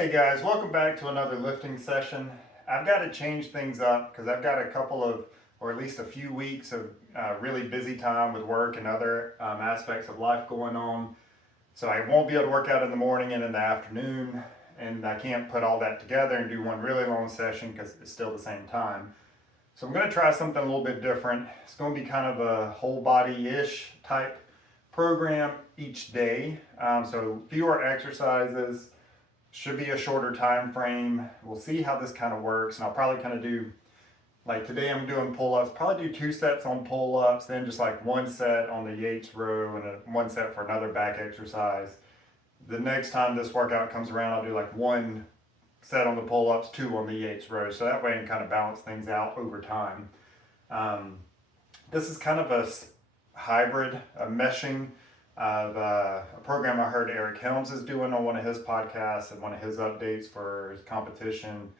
Hey guys, welcome back to another lifting session. I've got to change things up because I've got a couple of, or at least a few weeks of really busy time with work and other aspects of life going on. So I won't be able to work out in the morning and in the afternoon, and I can't put all that together and do one really long session because it's still the same time. So I'm going to try something a little bit different. It's going to be kind of a whole body-ish type program each day. So fewer exercises, should be a shorter time frame. We'll see how this kind of works, and I'll probably kind of do, like today I'm doing pull-ups, probably do 2 sets on pull-ups, then just like 1 set on the Yates row and 1 set for another back exercise. The next time this workout comes around, I'll do like 1 set on the pull-ups, 2 on the Yates row, so that way I can kind of balance things out over time. um, this is kind of a hybrid, a meshing of a program I heard Eric Helms is doing on one of his podcasts and one of his updates for his competition.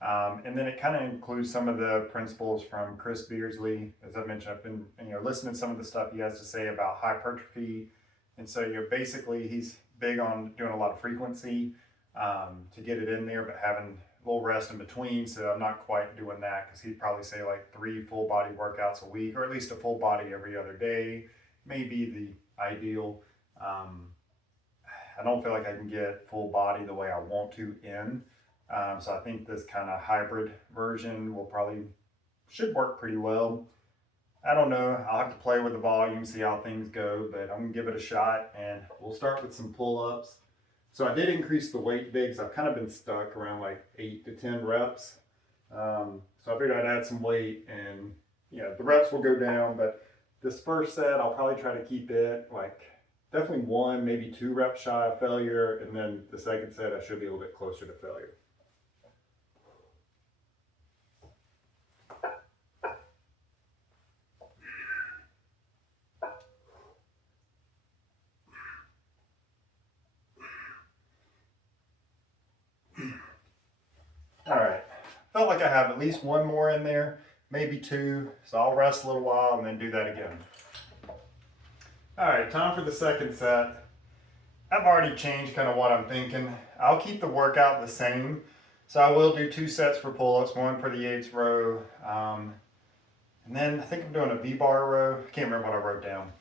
And then it kind of includes some of the principles from Chris Beardsley. As I mentioned, I've been listening to some of the stuff he has to say about hypertrophy. And so basically he's big on doing a lot of frequency to get it in there, but having a little rest in between. So I'm not quite doing that because he'd probably say like 3 full body workouts a week, or at least a full body every other day, may be the ideal. I don't feel like I can get full body the way I want to in. So I think this kind of hybrid version should work pretty well. I don't know. I'll have to play with the volume, see how things go, but I'm gonna give it a shot, and we'll start with some pull-ups. So I did increase the weight today because I've kind of been stuck around like 8 to 10 reps. So I figured I'd add some weight, and the reps will go down, but this first set I'll probably try to keep it like definitely 1, maybe 2 reps shy of failure, and then the second set I should be a little bit closer to failure. All right, felt like I have at least 1 more in there, maybe 2, so I'll rest a little while and then do that again. All right, time for the second set. I've already changed kind of what I'm thinking. I'll keep the workout the same. So I will do 2 sets for pull-ups, 1 for the Yates row. And then I think I'm doing a V-bar row. I can't remember what I wrote down.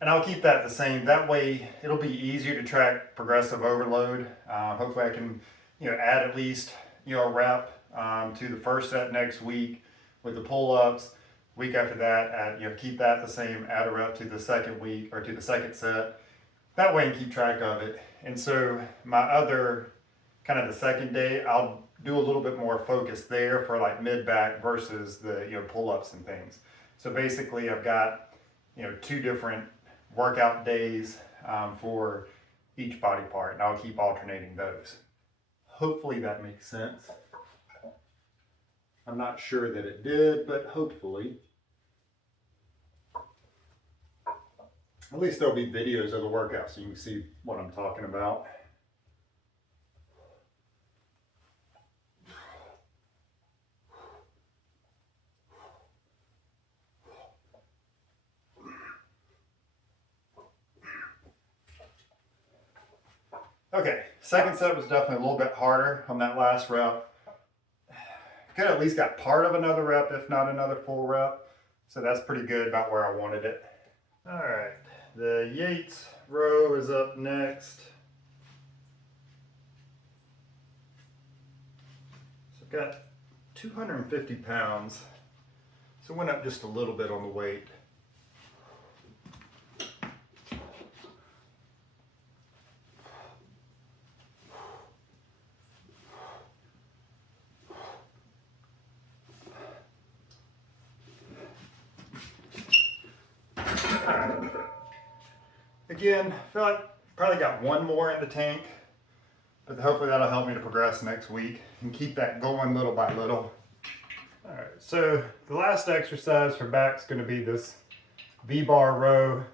And I'll keep that the same. That way it'll be easier to track progressive overload. Hopefully I can add at least a rep to the first set next week with the pull-ups. Week after that, keep that the same, add a rep to the second week or to the second set. That way I can keep track of it. And so my other, kind of the second day, I'll do a little bit more focus there for like mid-back versus the pull-ups and things. So basically I've got 2 different workout days for each body part, and I'll keep alternating those. Hopefully that makes sense. I'm not sure that it did, but hopefully. At least there'll be videos of the workout so you can see what I'm talking about. Okay, second set was definitely a little bit harder on that last rep. Could have at least got part of another rep, if not another full rep. So that's pretty good, about where I wanted it. All right, the Yates row is up next. So I've got 250 pounds. So went up just a little bit on the weight. Again, I feel like probably got 1 more in the tank, but hopefully that'll help me to progress next week and keep that going little by little. All right, so the last exercise for back is going to be this V-bar row.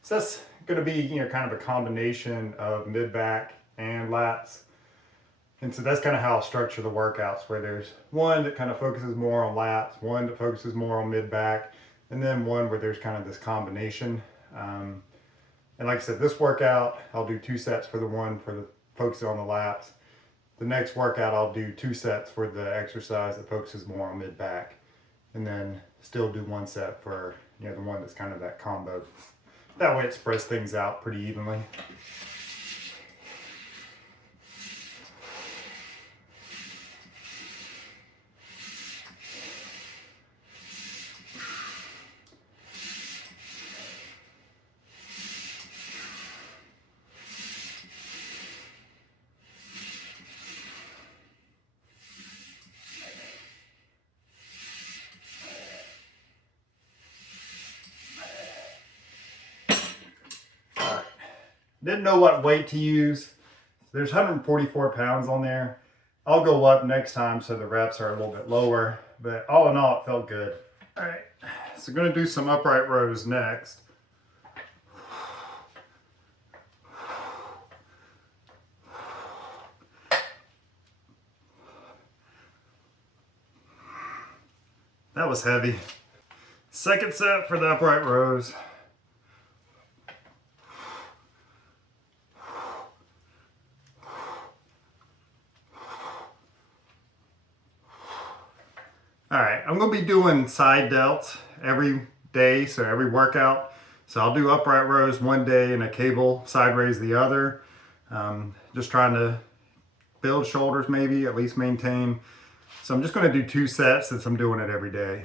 So that's going to be kind of a combination of mid-back and lats. And so that's kind of how I'll structure the workouts, where there's one that kind of focuses more on lats, one that focuses more on mid-back, and then one where there's kind of this combination. And like I said, this workout, I'll do 2 sets for the one for the focusing on the lats. the next workout I'll do 2 sets for the exercise that focuses more on mid back, and then still do 1 set for, you know, the one that's kind of that combo. That way it spreads things out pretty evenly. Didn't know what weight to use. There's 144 pounds on there. I'll go up next time so the reps are a little bit lower, but all in all, it felt good. All right, so gonna do some upright rows next. That was heavy. Second set for the upright rows. All right, I'm gonna be doing side delts every day, so every workout. So I'll do upright rows one day and a cable side raise the other. Just trying to build shoulders maybe, at least maintain. So I'm just gonna do 2 sets since I'm doing it every day.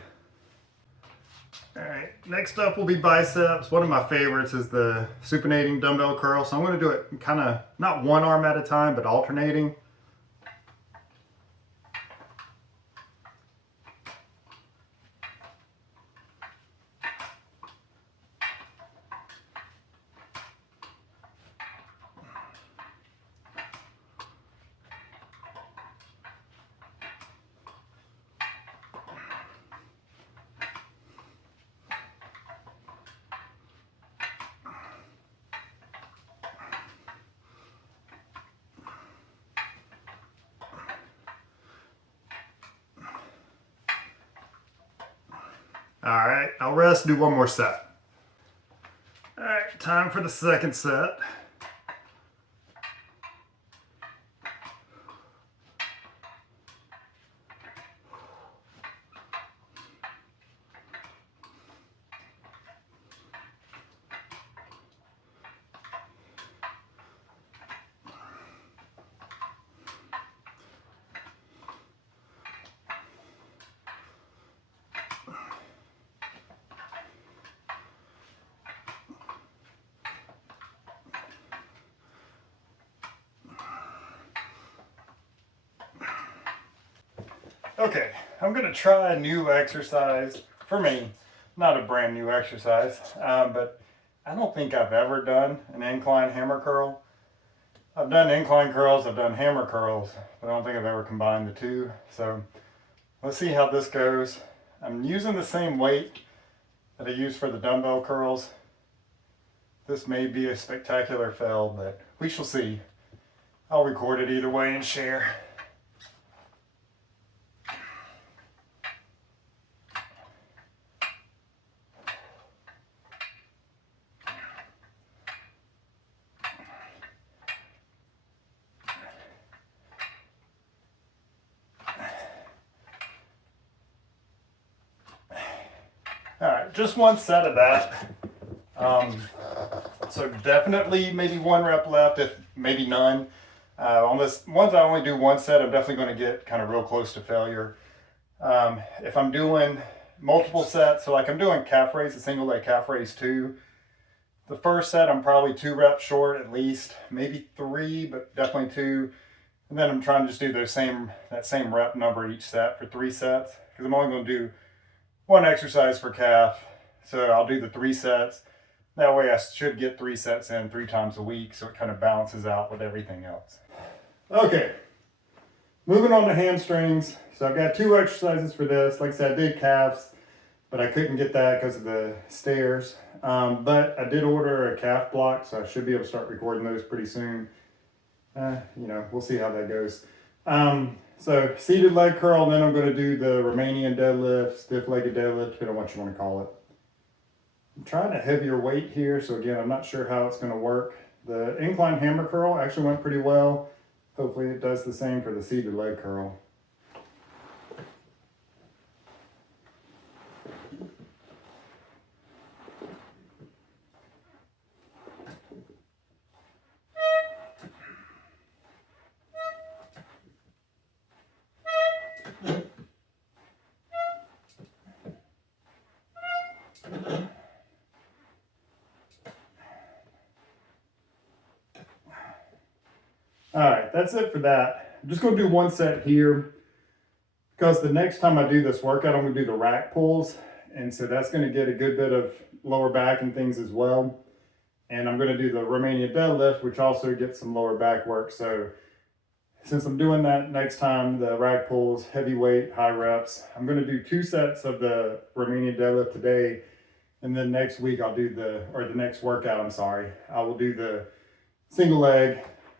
All right, next up will be biceps. One of my favorites is the supinating dumbbell curl. So I'm gonna do it kind of, not one arm at a time, but alternating. All right, I'll rest, do 1 more set. All right, time for the second set. Okay, I'm gonna try a new exercise for me. Not a brand new exercise, but I don't think I've ever done an incline hammer curl. I've done incline curls, I've done hammer curls, but I don't think I've ever combined the two. So let's see how this goes. I'm using the same weight that I use for the dumbbell curls. This may be a spectacular fail, but we shall see. I'll record it either way and share. All right, just 1 set of that. So definitely maybe 1 rep left, if maybe none. On this, once I only do 1 set, I'm definitely going to get kind of real close to failure. If I'm doing multiple sets, so like I'm doing calf raise, a single leg calf raise 2. The first set, I'm probably 2 reps short at least, maybe 3, but definitely 2. And then I'm trying to just do that same rep number each set for 3 sets, because I'm only going to do 1 exercise for calf. So I'll do the 3 sets. That way I should get 3 sets in 3 times a week, so it kind of balances out with everything else. Okay, moving on to hamstrings. So I've got 2 exercises for this. Like I said, I did calves, but I couldn't get that because of the stairs. But I did order a calf block, so I should be able to start recording those pretty soon. We'll see how that goes. So seated leg curl, then I'm going to do the Romanian deadlift, stiff-legged deadlift, depending on what you want to call it. I'm trying a heavier weight here, so again, I'm not sure how it's going to work. The incline hammer curl actually went pretty well. Hopefully it does the same for the seated leg curl. All right, that's it for that. I'm just gonna do one set here because the next time I do this workout, I'm gonna do the rack pulls. And so that's gonna get a good bit of lower back and things as well. And I'm gonna do the Romanian deadlift, which also gets some lower back work. So since I'm doing that next time, the rack pulls, heavy weight, high reps, I'm gonna do 2 sets of the Romanian deadlift today. And then next week I'll do the next workout, I will do the single leg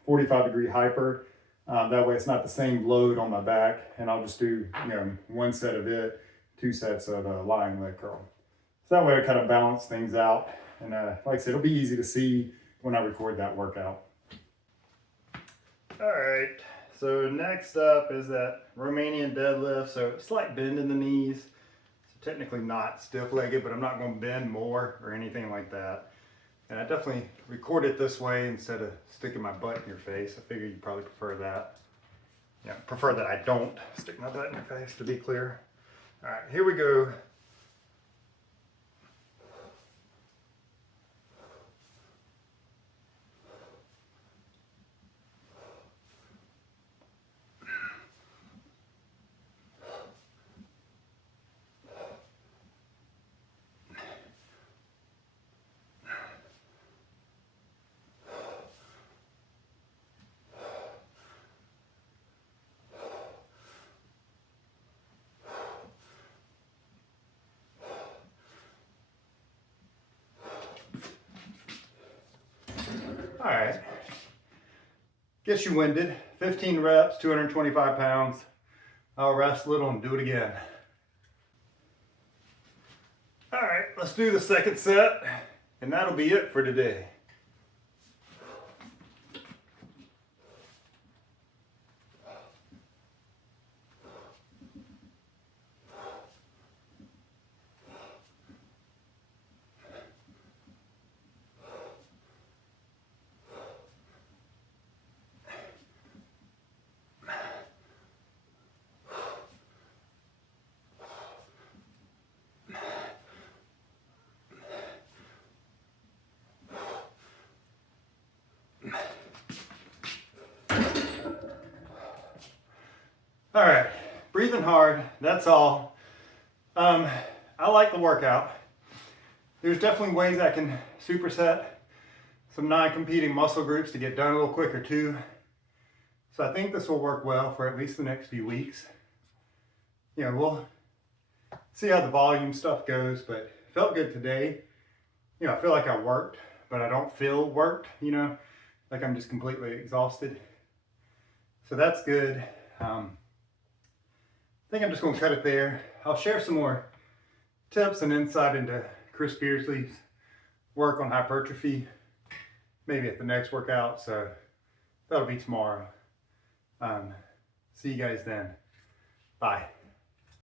45-degree hyper. That way it's not the same load on my back, and I'll just do 1 set of it, 2 sets of lying leg curl. So that way I kind of balance things out, and like I said, it'll be easy to see when I record that workout. All right, so next up is that Romanian deadlift. So slight bend in the knees. So technically not stiff-legged, but I'm not going to bend more or anything like that. And I definitely record it this way instead of sticking my butt in your face. I figure you probably prefer that. Yeah, prefer that I don't stick my butt in your face, to be clear. All right, here we go. All right, get you winded. 15 reps, 225 pounds. I'll rest a little and do it again. All right, let's do the second set, and that'll be it for today. All right, breathing hard, that's all. I like the workout. There's definitely ways I can superset some non-competing muscle groups to get done a little quicker too. So I think this will work well for at least the next few weeks. We'll see how the volume stuff goes, but it felt good today. I feel like I worked, but I don't feel worked, like I'm just completely exhausted. So that's good. I think I'm just going to cut it there. I'll share some more tips and insight into Chris Beardsley's work on hypertrophy, maybe at the next workout. So that'll be tomorrow. See you guys then. Bye.